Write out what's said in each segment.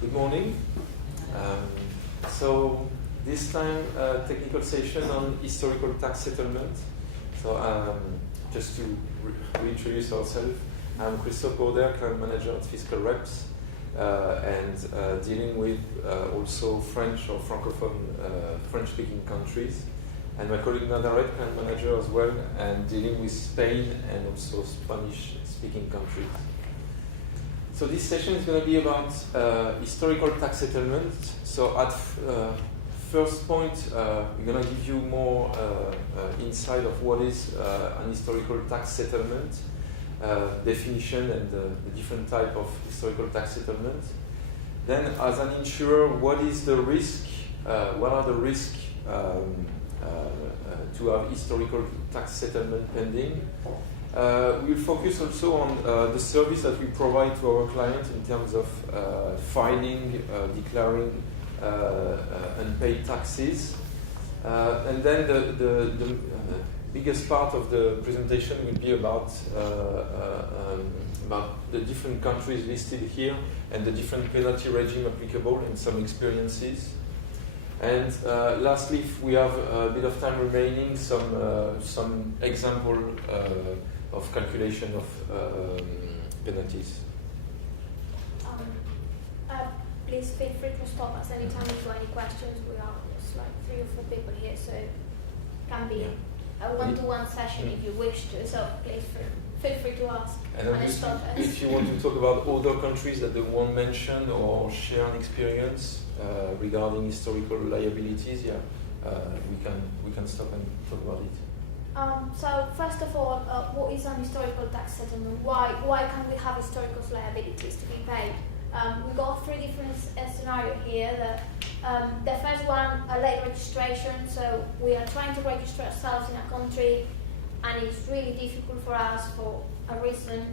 Good morning. So this time technical session on historical tax settlement. So just to reintroduce ourselves, I'm Christophe Bauder, client manager at FiscalReps, and dealing with also French or Francophone French-speaking countries. And my colleague Indirect, client manager as well, and dealing with Spain and also Spanish-speaking countries. So this session is going to be about historical tax settlement. So at first point, we're going to give you more insight of what is an historical tax settlement, definition and the different type of historical tax settlement. Then as an insurer, what is the risk, what are the risks to have historical tax settlement pending. We'll focus also on the service that we provide to our clients in terms of filing, declaring unpaid taxes. And then the biggest part of the presentation will be about the different countries listed here and the different penalty regime applicable and some experiences. And lastly, if we have a bit of time remaining, some example of calculation of penalties. Please feel free to stop us anytime if you have any questions. We are just like 3 or 4 people here, so it can be a one-to-one session if you wish to. So please feel free to ask and stop us. If you want to talk about other countries that they won't mention or share an experience regarding historical liabilities, we can stop and talk about it. So first of all, what is an historical tax settlement? Why can we have historical liabilities to be paid? We got 3 different scenarios here. The first one, a late registration. So we are trying to register ourselves in a country, and it's really difficult for us for a reason.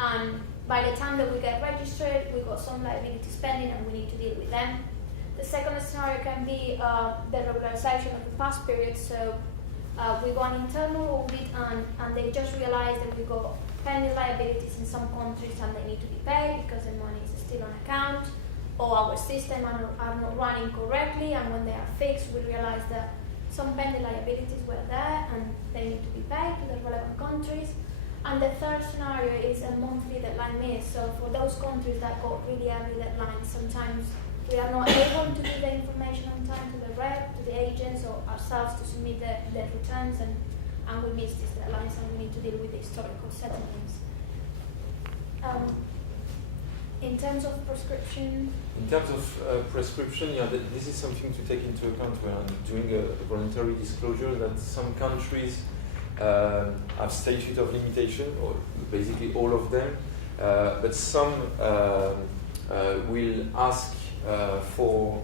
And by the time that we get registered, we got some liabilities pending, and we need to deal with them. The second scenario can be the regularization of the past period. So we got an internal audit, and they just realized that we got pending liabilities in some countries and they need to be paid because the money is still on account, or our system are not running correctly, and when they are fixed, we realize that some pending liabilities were there and they need to be paid to the relevant countries. And the third scenario is a monthly deadline miss. So for those countries that got really early deadlines, sometimes we are not able to give the information on time to the rep, to the agents, or ourselves to submit the returns, and we miss these deadlines, and we need to deal with the historical settlements. In terms of prescription? In terms of prescription, this is something to take into account when doing a voluntary disclosure, that some countries have statute of limitation, or basically all of them, but some will ask for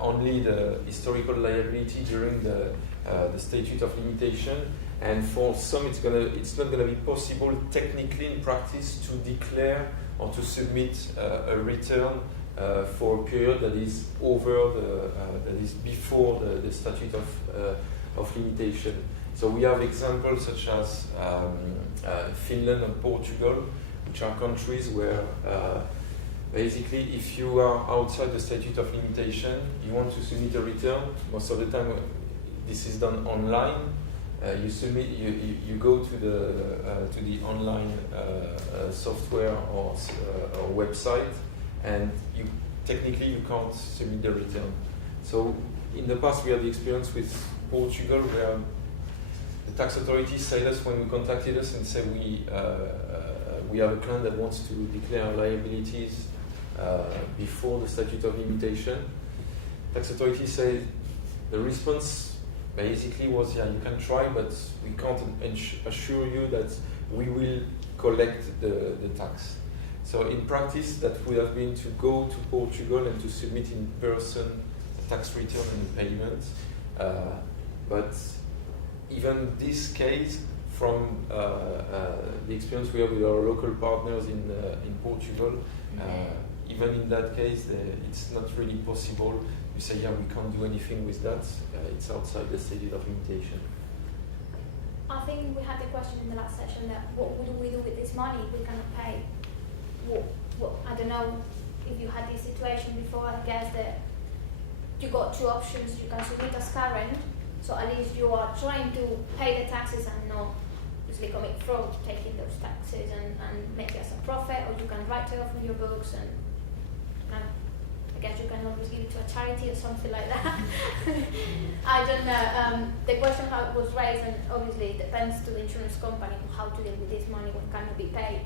only the historical liability during the statute of limitation, and for some it's not gonna be possible technically in practice to declare or to submit a return for a period that is that is before the statute of limitation. So we have examples such as Finland and Portugal, which are countries where basically, if you are outside the statute of limitation, you want to submit a return. Most of the time, this is done online. You submit. You go to the online software or website, and technically you can't submit the return. So in the past, we had the experience with Portugal, where the tax authorities said us when we contacted us and said we have a client that wants to declare liabilities before the statute of limitation. Tax authorities say the response basically was, you can try, but we can't assure you that we will collect the tax. So in practice, that would have been to go to Portugal and to submit in person the tax return and payment. But even this case, from the experience we have with our local partners in Portugal, even in that case, it's not really possible. You say, we can't do anything with that. It's outside the statute of limitation. I think we had the question in the last session that what would we do with this money if we cannot pay? I don't know if you had this situation before, I guess that you got two options. You can submit as current, so at least you are trying to pay the taxes and not usually commit fraud taking those taxes and make it as a profit, or you can write it off in your books and I guess you can always give it to a charity or something like that. I don't know. The question how it was raised, and obviously it depends to the insurance company how to deal with this money when it cannot be paid.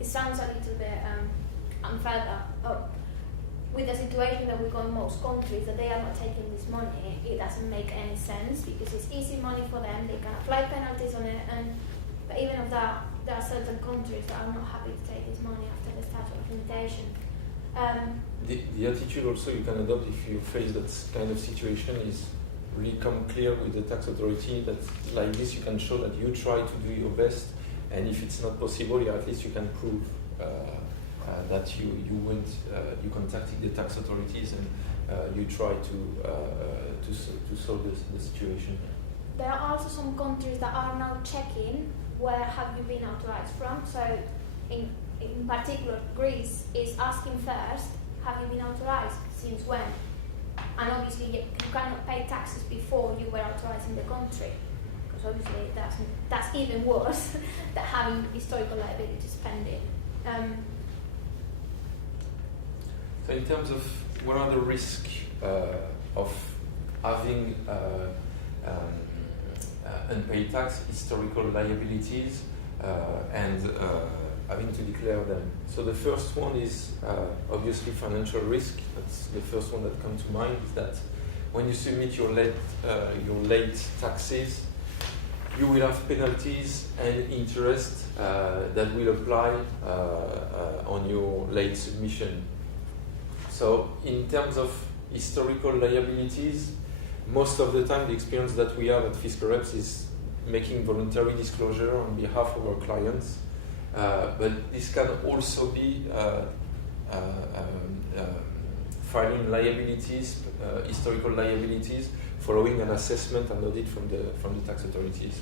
It sounds a little bit unfair that with the situation that we got in most countries, that they are not taking this money, it doesn't make any sense because it's easy money for them. They can apply penalties on it, but even of that, there are certain countries that are not happy to take this money after the statute of limitation. The attitude also you can adopt if you face that kind of situation is really come clear with the tax authority that like this you can show that you try to do your best, and if it's not possible, at least you can prove that you contacted the tax authorities and you try to solve the situation. There are also some countries that are now checking where have you been authorized from. So in particular, Greece is asking first, have you been authorized, since when? And obviously you cannot pay taxes before you were authorized in the country, because obviously that's even worse than having historical liability spending. So in terms of what are the risks of having unpaid tax, historical liabilities, and having to declare them. So the first one is obviously financial risk. That's the first one that comes to mind, is that when you submit your late taxes, you will have penalties and interest that will apply on your late submission. So in terms of historical liabilities, most of the time the experience that we have at FiscalReps is making voluntary disclosure on behalf of our clients. But this can also be filing liabilities, historical liabilities, following an assessment and audit from the tax authorities.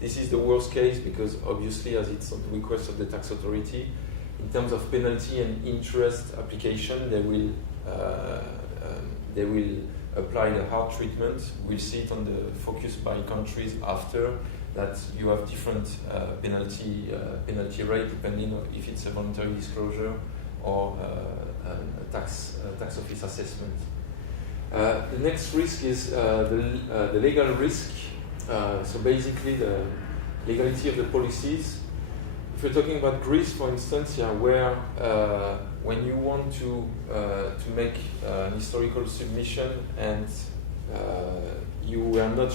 This is the worst case because obviously, as it's on the request of the tax authority, in terms of penalty and interest application, they will apply the hard treatment. We'll see it on the focus by countries after, that you have different penalty rate depending on if it's a voluntary disclosure or a tax office assessment. The next risk is the legal risk. So basically the legality of the policies. If we're talking about Greece, for instance, where when you want to make an historical submission and you are not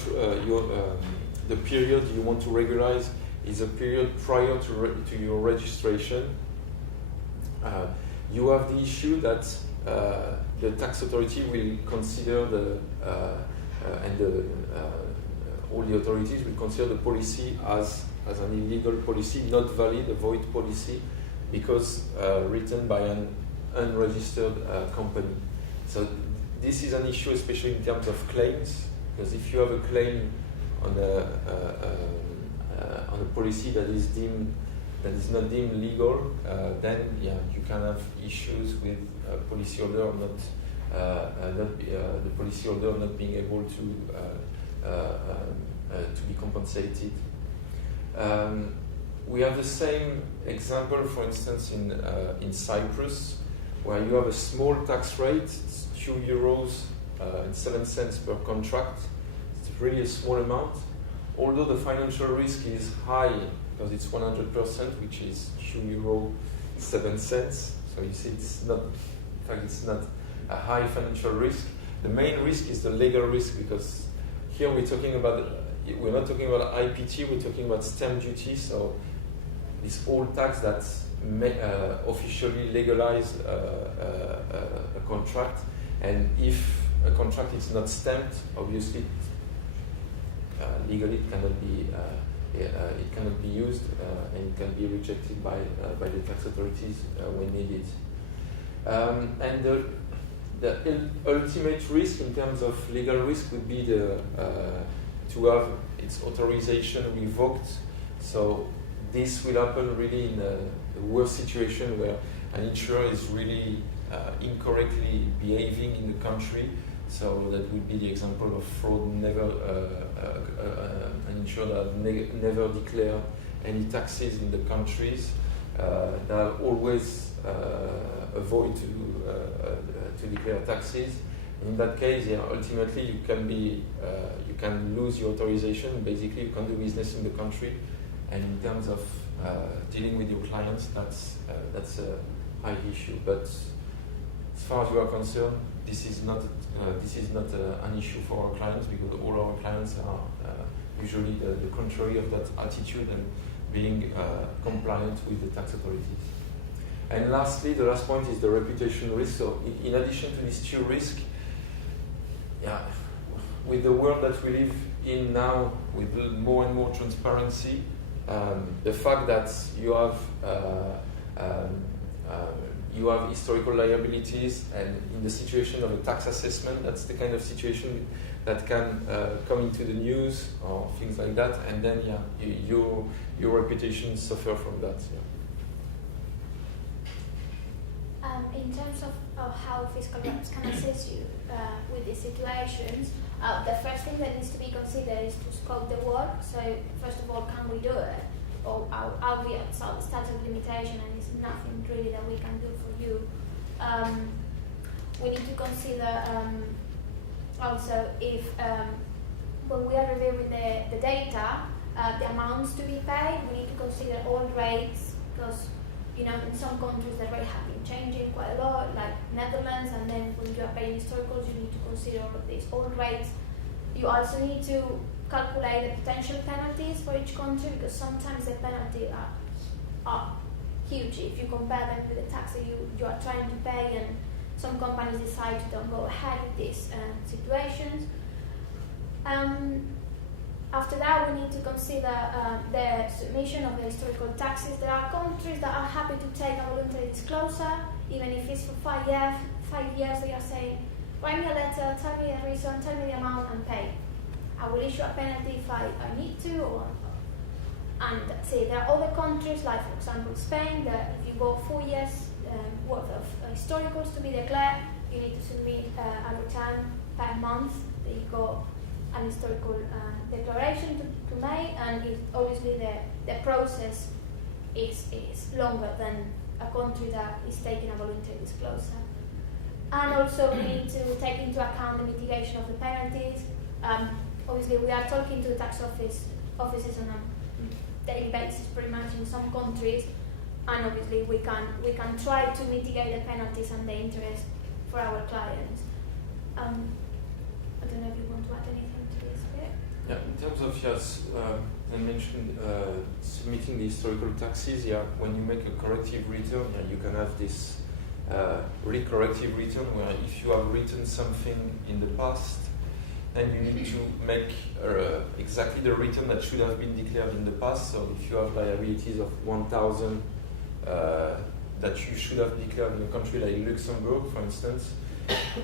the period you want to regularize is a period prior to your registration, you have the issue that the tax authority will consider all the authorities will consider the policy as an illegal policy, not valid, a void policy, because written by an unregistered company. So this is an issue, especially in terms of claims, because if you have a claim on a policy that is not deemed legal, then you can have issues with policyholder the policyholder not being able to be compensated. We have the same example, for instance, in Cyprus, where you have a small tax rate. It's €2.07 per contract. It's really a small amount, although the financial risk is high because it's 100%, which is €2.07. So you see, it's not a high financial risk. The main risk is the legal risk, because here we're not talking about IPT, we're talking about stamp duty. So this old tax that officially legalize a contract, and if a contract is not stamped, obviously legally it cannot be used, and it can be rejected by the tax authorities when needed. And the ultimate risk in terms of legal risk would be to have its authorization revoked. So this will happen really in the worst situation where an insurer is really incorrectly behaving in the country. So that would be the example of fraud, never an insurer that never declare any taxes in the countries, that always avoid to declare taxes. In that case, yeah, ultimately you can lose your authorization. Basically, you can do business in the country, and in terms of dealing with your clients, that's a high issue. But as far as you are concerned, this is not an issue for our clients, because all our clients are usually the contrary of that attitude and being compliant with the tax authorities. And lastly, the last point is the reputation risk. So in addition to these two risks, with the world that we live in now, with more and more transparency, the fact that you have historical liabilities, and in the situation of a tax assessment, that's the kind of situation that can come into the news or things like that, and then your reputation suffer from that. Yeah. In terms of how FiscalReps can assist you with these situations, the first thing that needs to be considered is to scope the work. So first of all, can we do it? Or are we outside the statute of limitation and there's nothing really that we can do for you? We need to consider also if when we are reviewing the data, the amounts to be paid, we need to consider all rates, because in some countries the rate have been changing quite a lot, like Netherlands, and then when you are paying historicals, you need to consider all of these old rates. You also need to calculate the potential penalties for each country, because sometimes the penalties are huge if you compare them with the tax that you are trying to pay, and some companies decide to don't go ahead with these situations. After that, we need to consider the submission of the historical taxes. There are countries that are happy to take a voluntary disclosure, even if it's for 5 years. 5 years, they are saying, write me a letter, tell me the reason, tell me the amount, and pay. I will issue a penalty if I need to, and say there are other countries, like for example Spain, that if you go 4 years worth of historicals to be declared, you need to submit a return per month. That you go an historical declaration to make, and obviously the process is longer than a country that is taking a voluntary disclosure. And also we need to take into account the mitigation of the penalties. Obviously we are talking to the tax offices on a daily basis pretty much in some countries, and obviously we can try to mitigate the penalties and the interest for our clients. I don't know if you want to add anything to this bit. Yeah, in terms of, yes, I mentioned submitting the historical taxes. Yeah, when you make a corrective return, you can have this re-corrective return, where if you have written something in the past, then you need to make exactly the return that should have been declared in the past. So if you have liabilities of 1,000 that you should have declared in a country like Luxembourg, for instance,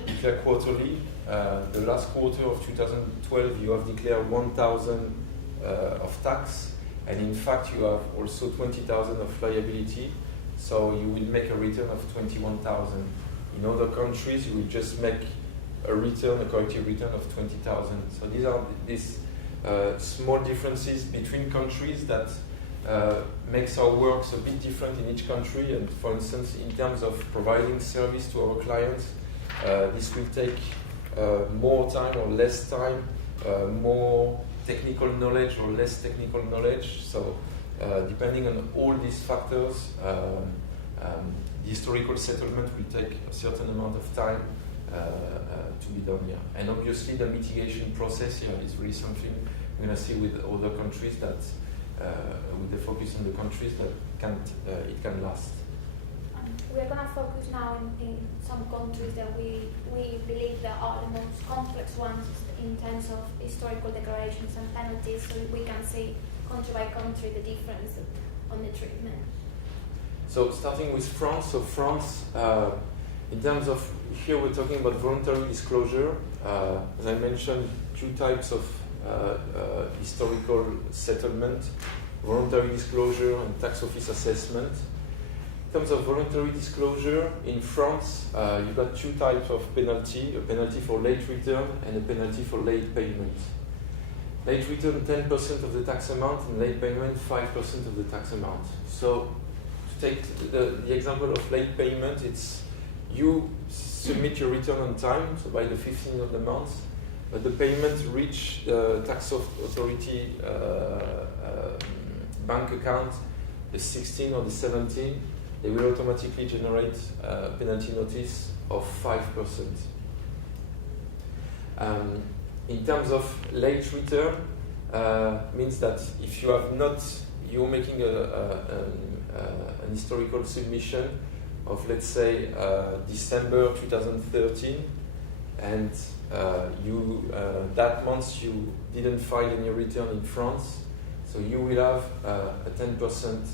declare quarterly. The last quarter of 2012, you have declared 1,000 of tax, and in fact you have also 20,000 of liability. So you will make a return of 21,000. In other countries, you will just make a corrective return of 20,000. So these are these small differences between countries that makes our works a bit different in each country. And for instance, in terms of providing service to our clients, this will take more time or less time, more technical knowledge or less technical knowledge. So depending on all these factors, the historical settlement will take a certain amount of time to be done here. And obviously the mitigation process here is really something we're going to see with other countries, that with the focus on the countries that it can last. We're going to focus now in some countries that we believe that are the most complex ones in terms of historical declarations and penalties, so we can see country by country the difference on the treatment. So starting with France, in terms of, here we're talking about voluntary disclosure. As I mentioned, two types of historical settlement: voluntary disclosure and tax office assessment. In terms of voluntary disclosure, in France, you've got two types of penalty, a penalty for late return and a penalty for late payment. Late return 10% of the tax amount and late payment 5% of the tax amount. So to take the example of late payment, it's you submit your return on time, so by the 15th of the month, but the payment reach the tax authority bank account the 16th or the 17th, they will automatically generate a penalty notice of 5%. In terms of late return, means that if you have not, you're making an historical submission of, let's say, December 2013, and that month you didn't file any return in France, so you will have a 10%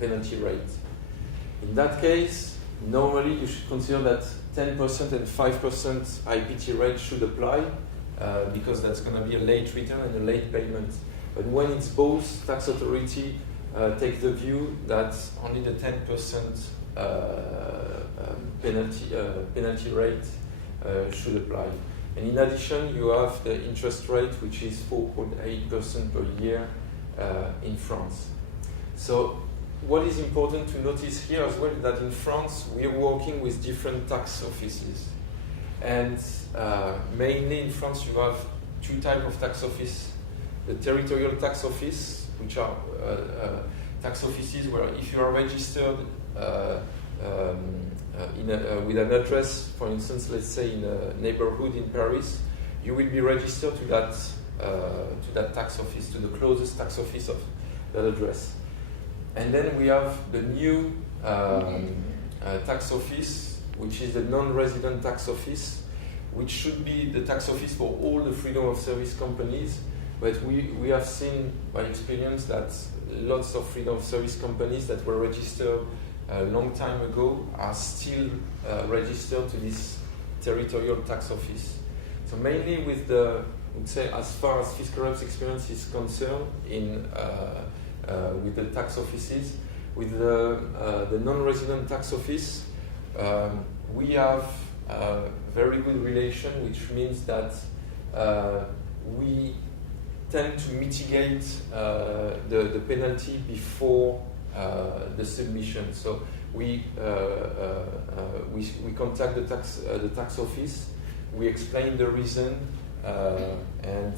penalty rate. In that case, normally you should consider that 10% and 5% IPT rate should apply because that's going to be a late return and a late payment. But when it's both, tax authority take the view that only the 10% penalty rate should apply. And in addition, you have the interest rate, which is 4.8% per year in France. So what is important to notice here as well is that in France, we are working with different tax offices. And mainly in France, you have two types of tax office. The territorial tax office, which are tax offices where if you are registered with an address, for instance, let's say in a neighborhood in Paris, you will be registered to that tax office, to the closest tax office of that address. And then we have the new tax office, which is the non-resident tax office, which should be the tax office for all the freedom of service companies. But we have seen by experience that lots of freedom of service companies that were registered a long time ago are still registered to this territorial tax office. So mainly with I would say as far as FiscalReps experience is concerned with the tax offices, with the non-resident tax office, we have a very good relation, which means that we tend to mitigate the penalty before the submission. So we contact the tax office, we explain the reason, and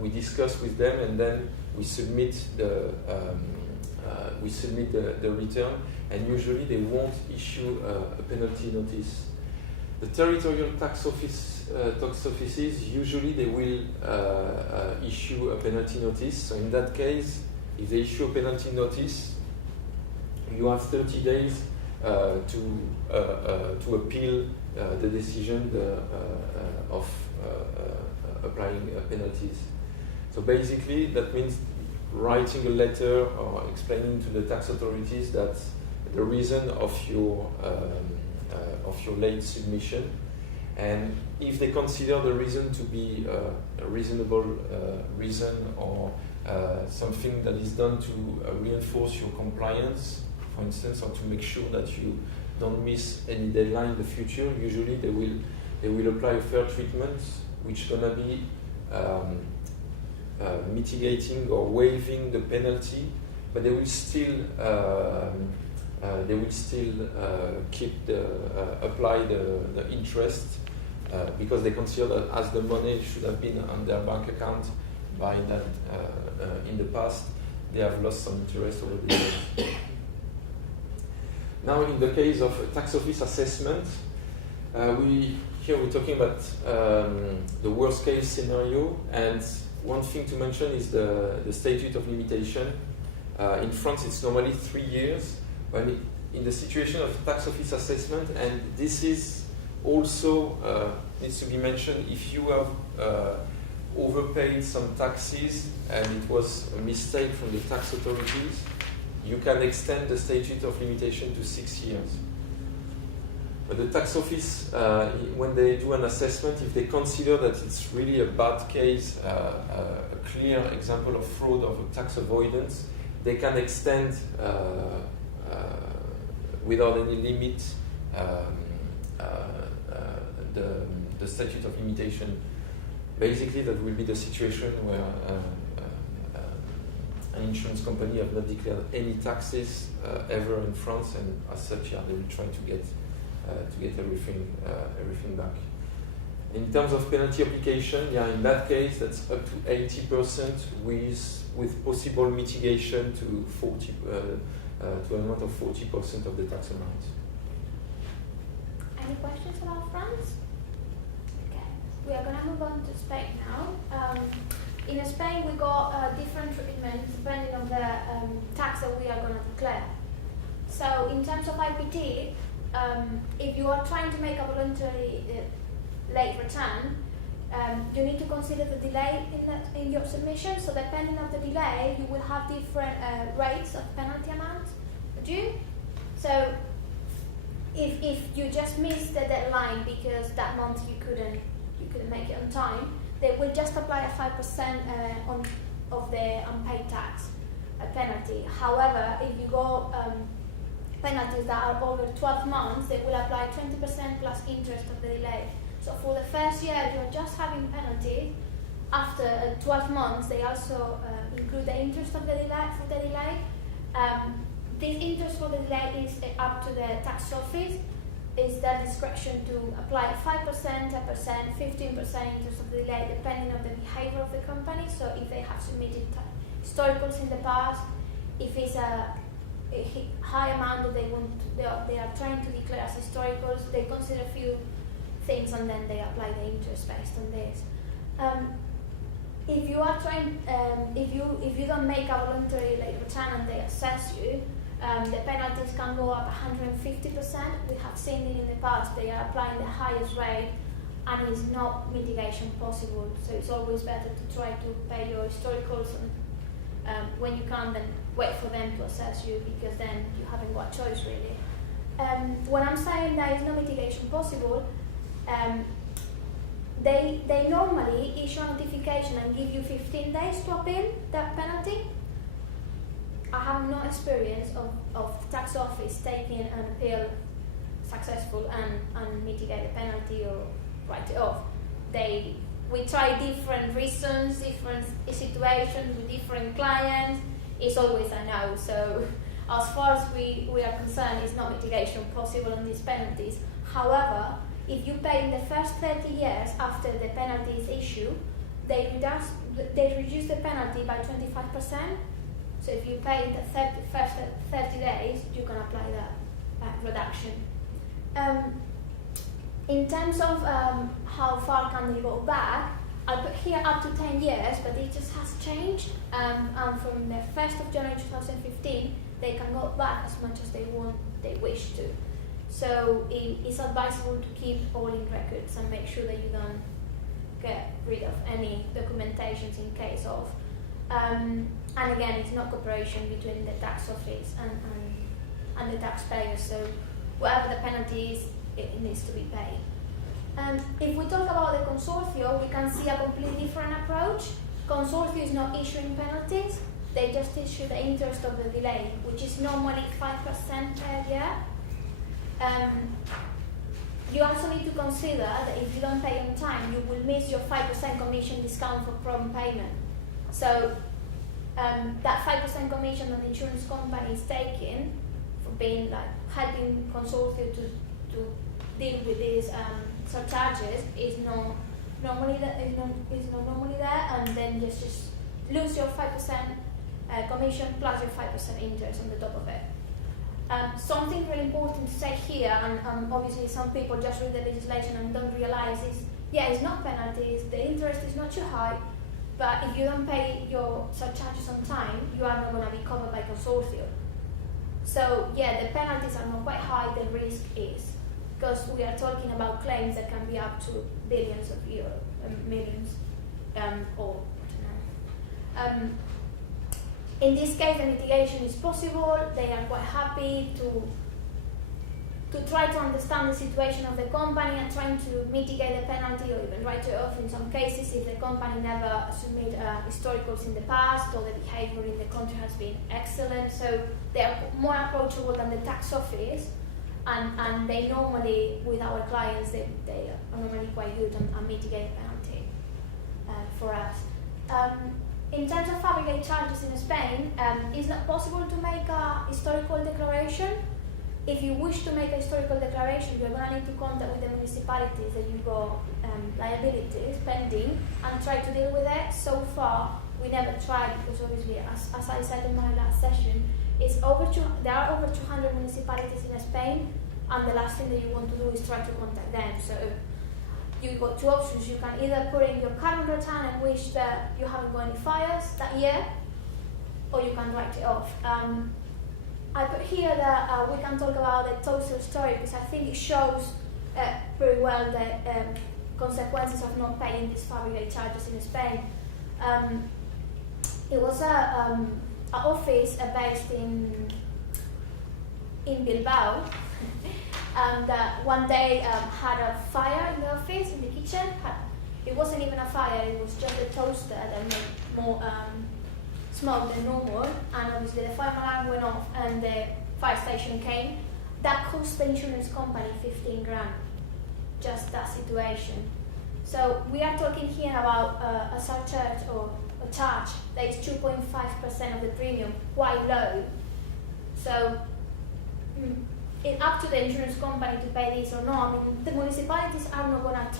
we discuss with them, and then we submit the return, and usually they won't issue a penalty notice. The territorial tax offices usually they will issue a penalty notice. So in that case, if they issue a penalty notice, you have 30 days to appeal the decision of applying penalties. So basically, that means writing a letter or explaining to the tax authorities that the reason of your late submission, and if they consider the reason to be a reasonable reason or something that is done to reinforce your compliance, for instance, or to make sure that you don't miss any deadline in the future, usually they will apply a fair treatment, which is gonna be mitigating or waiving the penalty, but they will still keep apply the interest because they consider that as the money should have been on their bank account by that in the past, they have lost some interest over the years. Now, in the case of a tax office assessment, we're talking about the worst case scenario, and one thing to mention is the statute of limitation. In France, it's normally 3 years. When in the situation of tax office assessment, and this is also needs to be mentioned, if you have overpaid some taxes and it was a mistake from the tax authorities, you can extend the statute of limitation to 6 years. But the tax office, when they do an assessment, if they consider that it's really a bad case, a clear example of fraud or tax avoidance, they can extend without any limit the statute of limitation. Basically, that will be the situation where an insurance company have not declared any taxes ever in France, and as such, they will try to get everything back. In terms of penalty application, in that case, that's up to 80% with possible mitigation to 40 to an amount of 40% of the tax amount. Any questions about France? Okay, we are going to move on to Spain now. In Spain, we got different treatment depending on the tax that we are going to declare. So, in terms of IPT, if you are trying to make a voluntary late return, you need to consider the delay in your submission. So, depending on the delay, you will have different rates of penalty amounts due. So, if you just missed the deadline because that month you couldn't make it on time, they will just apply a 5% of the unpaid tax penalty. However, if you go penalties that are over 12 months, they will apply 20% plus interest of the delay. So for the first year, you're just having penalties. After 12 months, they also include the interest of the delay for the delay. This interest for the delay is up to the tax office. It's their discretion to apply 5%, 10%, 15% interest of the delay, depending on the behavior of the company. So if they have submitted historicals in the past, if it's a high amount that they are trying to declare as historicals, they consider a few things and then they apply the interest based on this. If you are trying, if you don't make a voluntary late return and they assess you, the penalties can go up 150%. We have seen it in the past. They are applying the highest rate, and it's not mitigation possible. So it's always better to try to pay your historicals, and when you can't, then wait for them to assess you, because then you haven't got a choice really. When I'm saying there is no mitigation possible, they normally issue a notification and give you 15 days to appeal that penalty. I have no experience of tax office taking an appeal successful and mitigate the penalty or write it off. We try different reasons, different situations with different clients. It's always a no. So as far as we are concerned, it's not mitigation possible on these penalties. However, if you pay in the first 30 years after the penalty is issued, they reduce the penalty by 25%. So if you pay in the first 30 days, you can apply that reduction. In terms of how far can they go back, I put here up to 10 years, but it just has changed. And from the 1st of January 2015, they can go back as much as they wish to. So it's advisable to keep all in records and make sure that you don't get rid of any documentations in case of. And again, it's not cooperation between the tax office and the taxpayers. So whatever the penalty is, it needs to be paid. If we talk about the consortio, we can see a completely different approach. Consortio is not issuing penalties. They just issue the interest of the delay, which is normally 5% per year. You also need to consider that if you don't pay on time, you will miss your 5% commission discount for prompt payment. So that 5% commission that the insurance company is taking for being helping consortio to deal with these surcharges is not normally there, and then just lose your 5% commission plus your 5% interest on the top of it. Something really important to say here, and obviously some people just read the legislation and don't realize is, it's not penalties, the interest is not too high, but if you don't pay your surcharges on time, you are not going to be covered by consortio. So the penalties are not quite high, the risk is, because we are talking about claims that can be up to billions of euros, millions, or I don't know. In this case, the mitigation is possible. They are quite happy to try to understand the situation of the company and trying to mitigate the penalty or even write it off in some cases if the company never submitted historicals in the past or the behavior in the country has been excellent. So they are more approachable than the tax office, and they normally, with our clients, they are normally quite good and mitigate the penalty for us. In terms of fabricate charges in Spain, it's not possible to make a historical declaration. If you wish to make a historical declaration, you're going to need to contact with the municipalities that you've got liabilities pending and try to deal with it. So far, we never tried because obviously, as I said in my last session, there are over 200 municipalities in Spain, and the last thing that you want to do is try to contact them. So you've got two options. You can either put in your current return and wish that you haven't got any fires that year, or you can write it off. I put here that we can talk about the total story because I think it shows very well the consequences of not paying these fabricate charges in Spain. It was an office based in Bilbao, and one day had a fire in the office, in the kitchen. It wasn't even a fire, it was just a toaster that made more smoke than normal, and obviously the fire alarm went off and the fire station came. That cost the insurance company 15 grand, just that situation. So we are talking here about a surcharge or a charge that is 2.5% of the premium, quite low. So it's up to the insurance company to pay this or not. I mean, the municipalities are not going to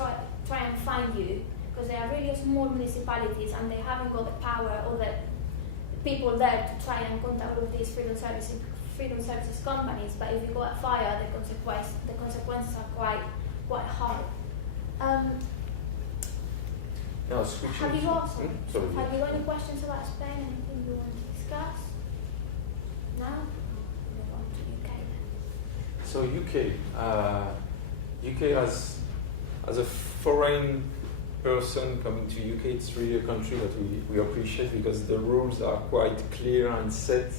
try and find you because they are really small municipalities and they haven't got the power or the people there to try and contact with these freedom services companies. But if you got a fire, the consequences are quite hard. Now switching. Have you got any questions about Spain? Anything you want to discuss? No? Move on to UK then. So UK as a foreign person coming to UK, it's really a country that we appreciate because the rules are quite clear and set.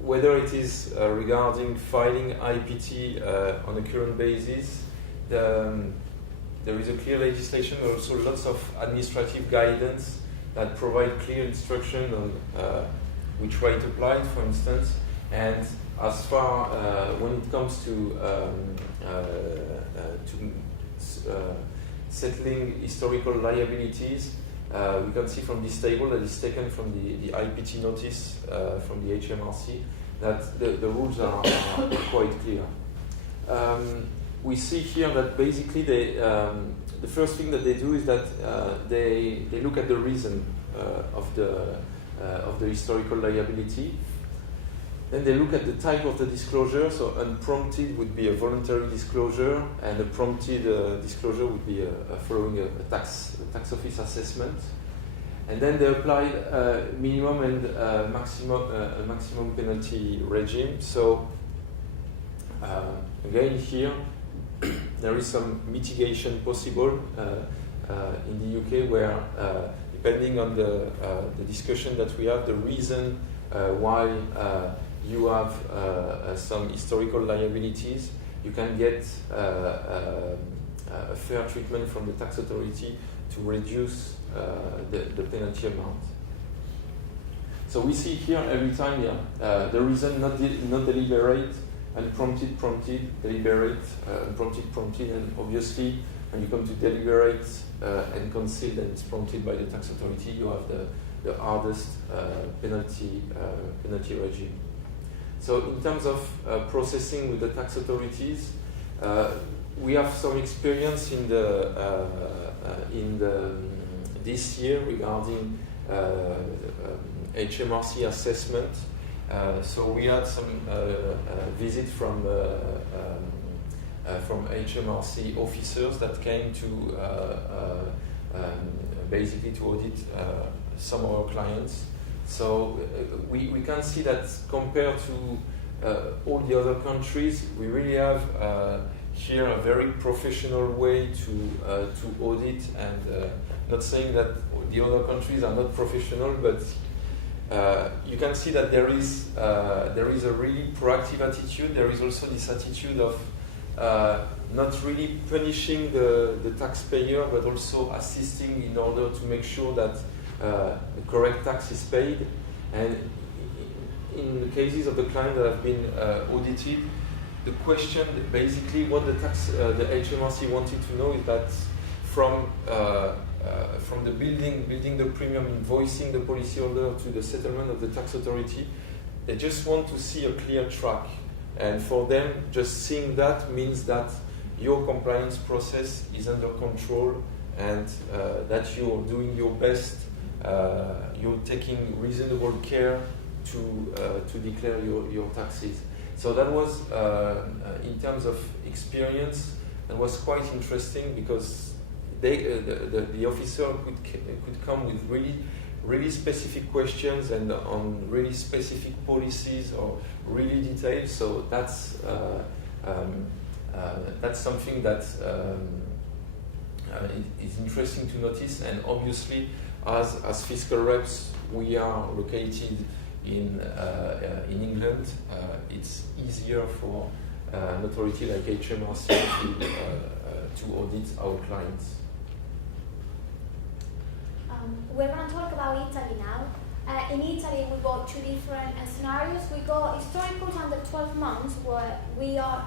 Whether it is regarding filing IPT on a current basis, there is a clear legislation, but also lots of administrative guidance that provide clear instruction on which way to apply, for instance. And as far when it comes to settling historical liabilities, we can see from this table that is taken from the IPT notice from the HMRC that the rules are quite clear. We see here that basically the first thing that they do is that they look at the reason of the historical liability. Then they look at the type of the disclosure. So unprompted would be a voluntary disclosure, and a prompted disclosure would be following a tax office assessment. And then they apply minimum and maximum penalty regime. So again here, there is some mitigation possible in the UK where, depending on the discussion that we have, the reason why you have some historical liabilities, you can get a fair treatment from the tax authority to reduce the penalty amount. So we see here every time, the reason not deliberate, unprompted, prompted, deliberate, unprompted, and obviously when you come to deliberate and concealed and it's prompted by the tax authority, you have the hardest penalty regime. So in terms of processing with the tax authorities, we have some experience in this year regarding HMRC assessment. So we had some visit from HMRC officers that came to basically to audit some of our clients. So we can see that compared to all the other countries, we really have here a very professional way to audit, and not saying that the other countries are not professional, but you can see that there is a really proactive attitude. There is also this attitude of not really punishing the taxpayer, but also assisting in order to make sure that the correct tax is paid. And in the cases of the client that have been audited, the question, basically what the HMRC wanted to know is that from the building the premium, invoicing the policyholder to the settlement of the tax authority, they just want to see a clear track. And for them, just seeing that means that your compliance process is under control and that you're doing your best, you're taking reasonable care to declare your taxes. So that was, in terms of experience, that was quite interesting because the officer could come with really specific questions and on really specific policies or really detailed. So that's something that is interesting to notice. And obviously, as FiscalReps, we are located in England. It's easier for an authority like HMRC to audit our clients. We're going to talk about Italy now. In Italy, we got two different scenarios. We got historicals under 12 months, where we are,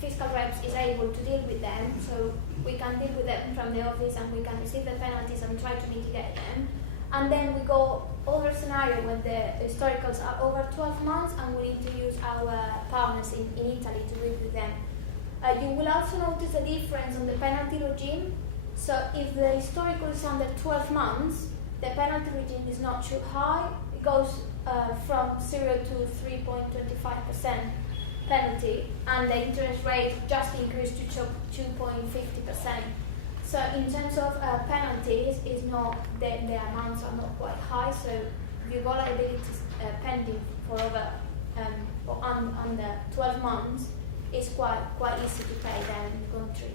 FiscalReps is able to deal with them, so we can deal with them from the office and we can receive the penalties and try to mitigate them. And then we go other scenario when the historicals are over 12 months and we need to use our partners in Italy to deal with them. You will also notice a difference on the penalty regime. So if the historical is under 12 months, the penalty regime is not too high. It goes from 0 to 3.25% penalty, and the interest rate just increased to 2.50%. So in terms of penalties, is not the amounts are not quite high. So if you've got liabilities pending for over or under 12 months, it's quite easy to pay them in the country.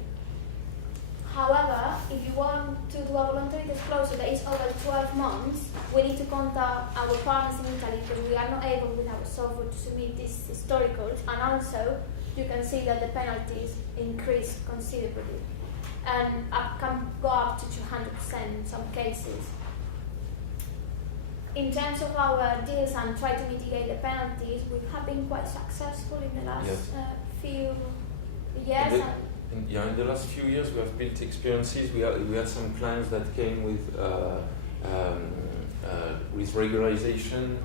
However, if you want to do a voluntary disclosure that is over 12 months, we need to contact our partners in Italy because we are not able with our software to submit these historicals, and also you can see that the penalties increase considerably and can go up to 200% in some cases. In terms of our deals and try to mitigate the penalties, we have been quite successful in the last few years. In the last few years, we have built experiences. We had some clients that came with regularization.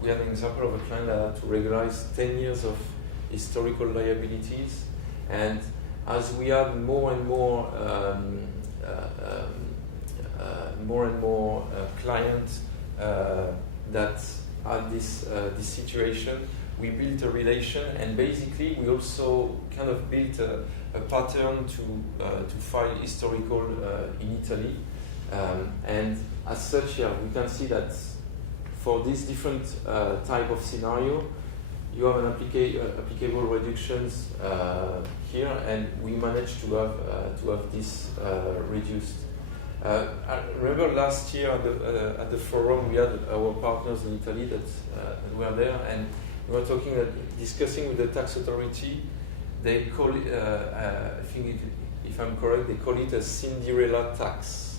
We had an example of a client that had to regularize 10 years of historical liabilities, and as we had more and more clients that had this situation, we built a relation, and basically we also kind of built a pattern to file historical in Italy, and as such, we can see that for this different type of scenario, you have an applicable reductions here, and we managed to have this reduced. I remember last year at the forum we had our partners in Italy that were there, and we were discussing with the tax authority. They call it, I think if I'm correct, they call it a Cinderella tax.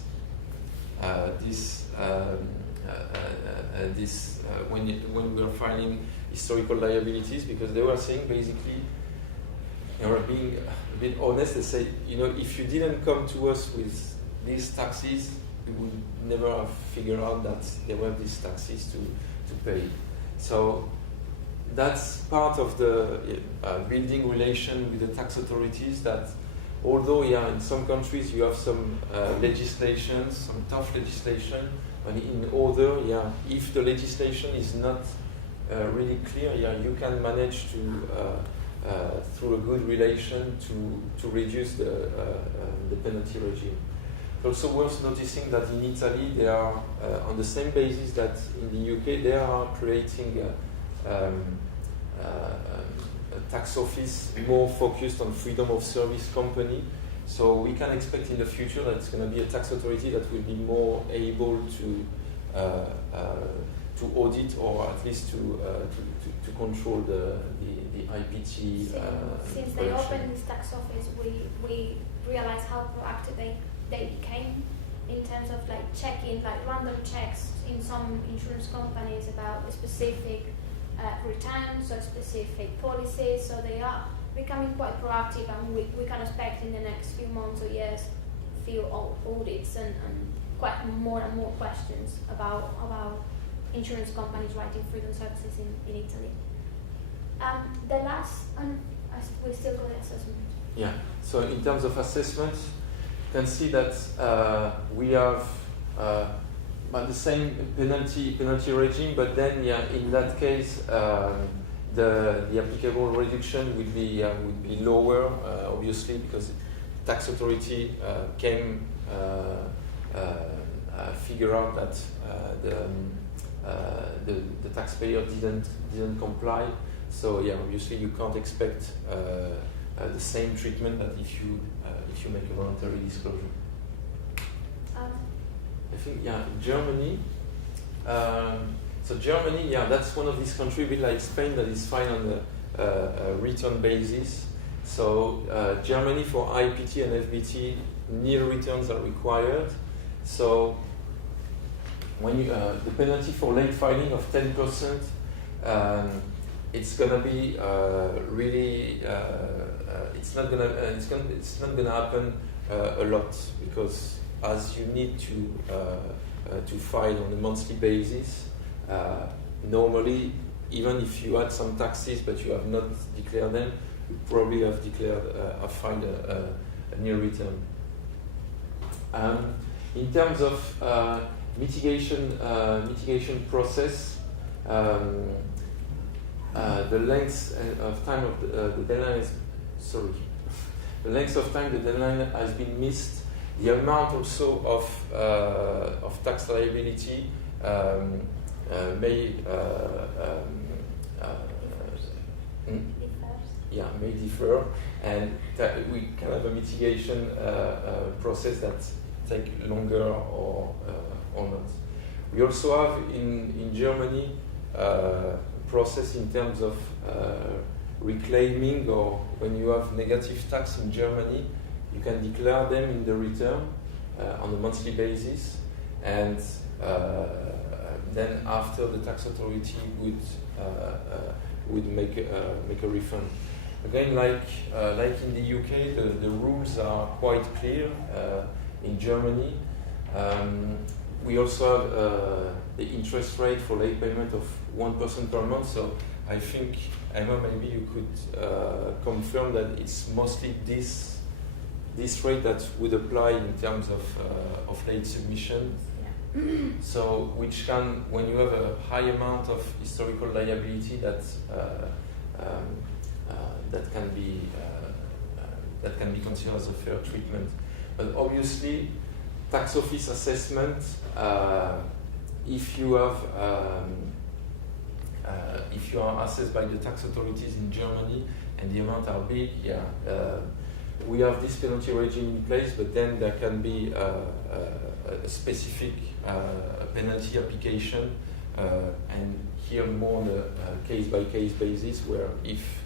When we are filing historical liabilities, because they were saying basically, they were being a bit honest. They say, if you didn't come to us with these taxes, we would never have figured out that there were these taxes to pay. So that's part of the building relation with the tax authorities, that although in some countries you have some legislation, some tough legislation, and in other, if the legislation is not really clear, you can manage to, through a good relation, to reduce the penalty regime. It's also worth noticing that in Italy, they are, on the same basis that in the UK, they are creating a tax office more focused on freedom of service company. So we can expect in the future that it's going to be a tax authority that will be more able to to audit or at least to control the IPT. Since they opened this tax office, we realized how proactive they became in terms of like checking like random checks in some insurance companies about specific returns or specific policies. So they are becoming quite proactive, and we can expect in the next few months or years few audits and quite more and more questions about insurance companies writing freedom services in Italy. The last, we still got the assessment. Yeah, so in terms of assessment, you can see that we have the same penalty regime, but then in that case the applicable reduction would be lower, obviously, because tax authority came figure out that the taxpayer didn't comply. So obviously you can't expect the same treatment that if you make a voluntary disclosure. I think Germany. So Germany, that's one of these countries, a bit like Spain, that is fine on a return basis. So Germany for IPT and FBT, nil returns are required. So when you the penalty for late filing of 10%, it's gonna be really it's not gonna happen a lot, because as you need to file on a monthly basis, normally even if you had some taxes but you have not declared them, you probably have filed a nil return. In terms of mitigation process, the length of time of the deadline is the length of time the deadline has been missed. The amount also of tax liability may may differ, and we can have a mitigation process that take longer or not. We also have in Germany process in terms of reclaiming, or when you have negative tax in Germany, you can declare them in the return on a monthly basis, and then after the tax authority would make a refund. Again, like in the UK, the rules are quite clear. In Germany, we also have the interest rate for late payment of 1% per month. So I think, Emma, maybe you could confirm that it's mostly this rate that would apply in terms of late submission. Yeah. So which can, when you have a high amount of historical liability, that can be considered as a fair treatment. But obviously, tax office assessment, if you are assessed by the tax authorities in Germany and the amount are big, we have this penalty regime in place, but then there can be a specific penalty application, and here more on a case-by-case basis, where if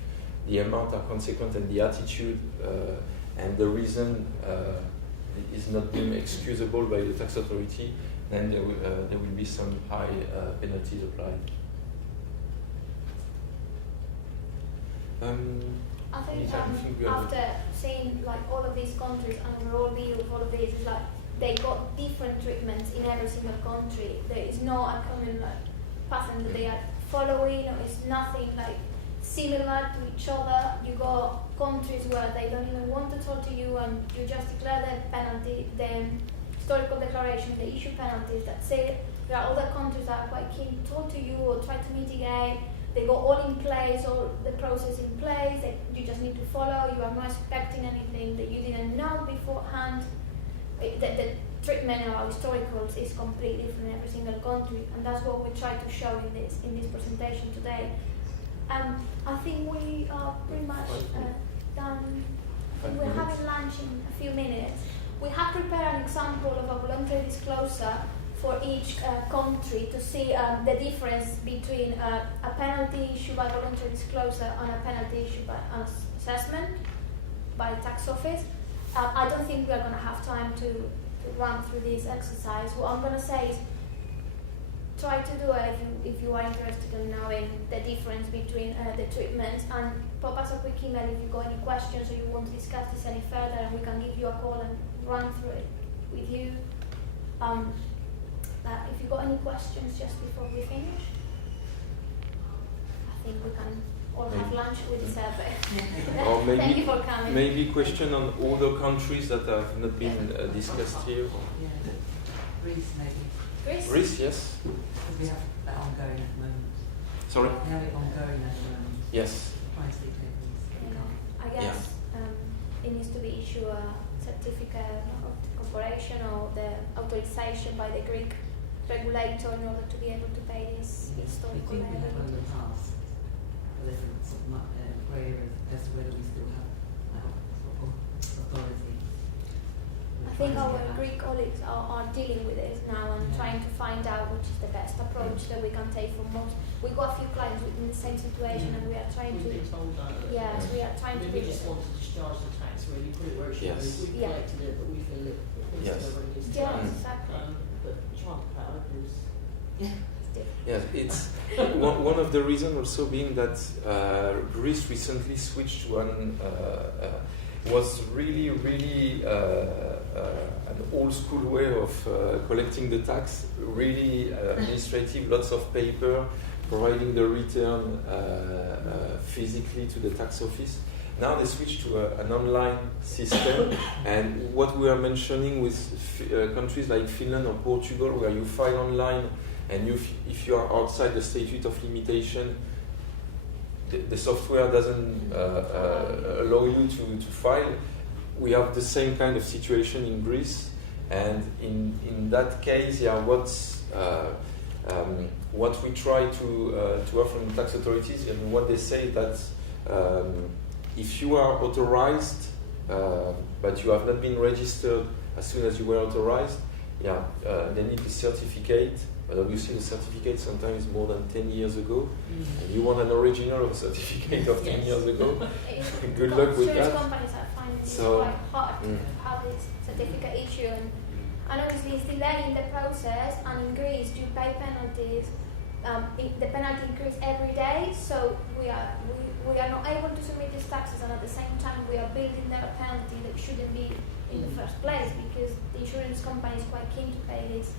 the amount are consequent and the attitude and the reason is not deemed excusable by the tax authority, then there will be some high penalties applied. I think after seeing like all of these countries and an overall view of all of these, is like they got different treatments in every single country. There is no a common pattern that they are following, or it's nothing like similar to each other. You got countries where they don't even want to talk to you, and you just declare the penalty, the historical declaration, they issue penalties. That's it. There are other countries that are quite keen to talk to you or try to mitigate. They go all in place, all the process in place. You just need to follow. You are not expecting anything that you didn't know beforehand. The treatment of our historicals is completely different in every single country, and that's what we try to show in this presentation today. I think we are pretty much done. We're having lunch in a few minutes. We have prepared an example of a voluntary disclosure for each country to see the difference between a penalty issued by voluntary disclosure and a penalty issued by an assessment by the tax office. I don't think we are going to have time to run through this exercise. What I'm going to say is try to do it if you are interested in knowing the difference between the treatments, and pop us a quick email if you've got any questions or you want to discuss this any further, and we can give you a call and run through it with you. If you've got any questions just before we finish, I think we can all have lunch with the survey. Or maybe, thank you for coming. Maybe question on other countries that have not been discussed here. Yeah. Greece, maybe. Greece, yes. Because we have that ongoing at the moment. Sorry? We have it ongoing at the moment. Yes. Price tables. I guess it needs to be issued a certificate of corporation or the authorization by the Greek regulator in order to be able to pay this I historical think we have in liability. the past a little sort of grey area as to whether we still have that sort of authority. I think our Greek colleagues are dealing with this now and trying to find out which is the best approach that we can take for most. We've got a few clients in the same situation and we are trying to. We've been told that. Yes, we are trying to. We just want to discharge the tax, really, put it where it should Yes. be. We've collected it, but we feel it needs Yes. to go where it needs to Yes, go. exactly. But trying to pay others. Yes, it's one of the reasons also being that Greece recently switched to was really an old school way of collecting the tax, really administrative, lots of paper, providing the return physically to the tax office. Now they switch to an online system, and what we are mentioning with countries like Finland or Portugal, where you file online, and if you are outside the statute of limitation, the software doesn't allow you to file. We have the same kind of situation in Greece, and in that case, what we try to offer from the tax authorities, and what they say that if you are authorized, but you have not been registered as soon as you were authorized, they need the certificate. But obviously the certificate sometimes more than 10 years ago, and you want an original certificate of 10 years ago. Good luck with that. Insurance companies are finding it quite hard to have this certificate issue, and obviously it's delaying in the process. And in Greece, you pay penalties. The penalty increase every day, so we are not able to submit these taxes, and at the same time we are building there a penalty that shouldn't be in the first place, because the insurance company is quite keen to pay this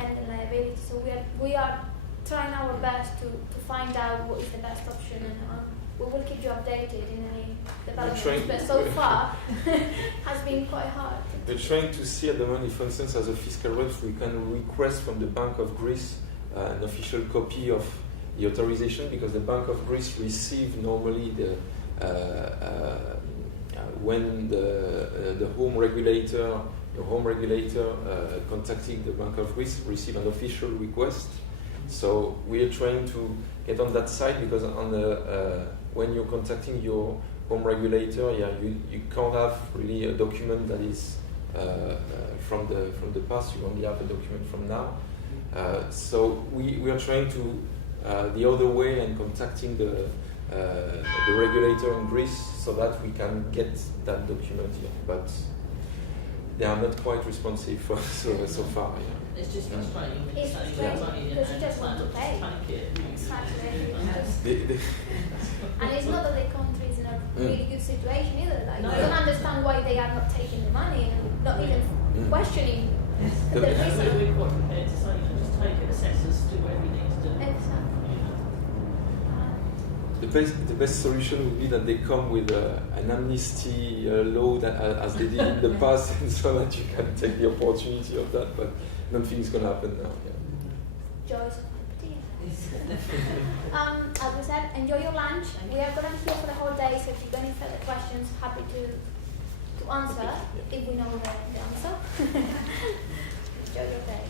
and the liability. So we are trying our best to find out what is the best option, and we will keep you updated in any developments. But so far, has been quite hard. We're trying to see at the moment, for instance, as a FiscalReps, we can request from the Bank of Greece an official copy of the authorization, because the Bank of Greece receive normally when the home regulator contacting the Bank of Greece receive an official request. So we are trying to get on that side, because on when you're contacting your home regulator, you can't have really a document that is from the past. You only have a document from now. So we are trying to the other way, and contacting the regulator in Greece so that we can get that document here. But they are not quite responsive so far. Yeah. It's just frustrating when It's you say frustrating money because you just want to pay. Take it. Exactly. And it's not that the country is in a really good situation either. Like, No. I don't understand why they are not taking the money and not even questioning the reason. We're quite prepared to say, just take it, assess us, do whatever you need to do. Exactly. The best solution would be that they come with an amnesty law that, as they did in the past, and so that you can take the opportunity of that. But nothing's going to happen now. Yeah. Joys of tea. As we said, enjoy your lunch. We are going to be here for the whole day, so if you've got any further questions, happy to answer if we know the answer. Enjoy your day.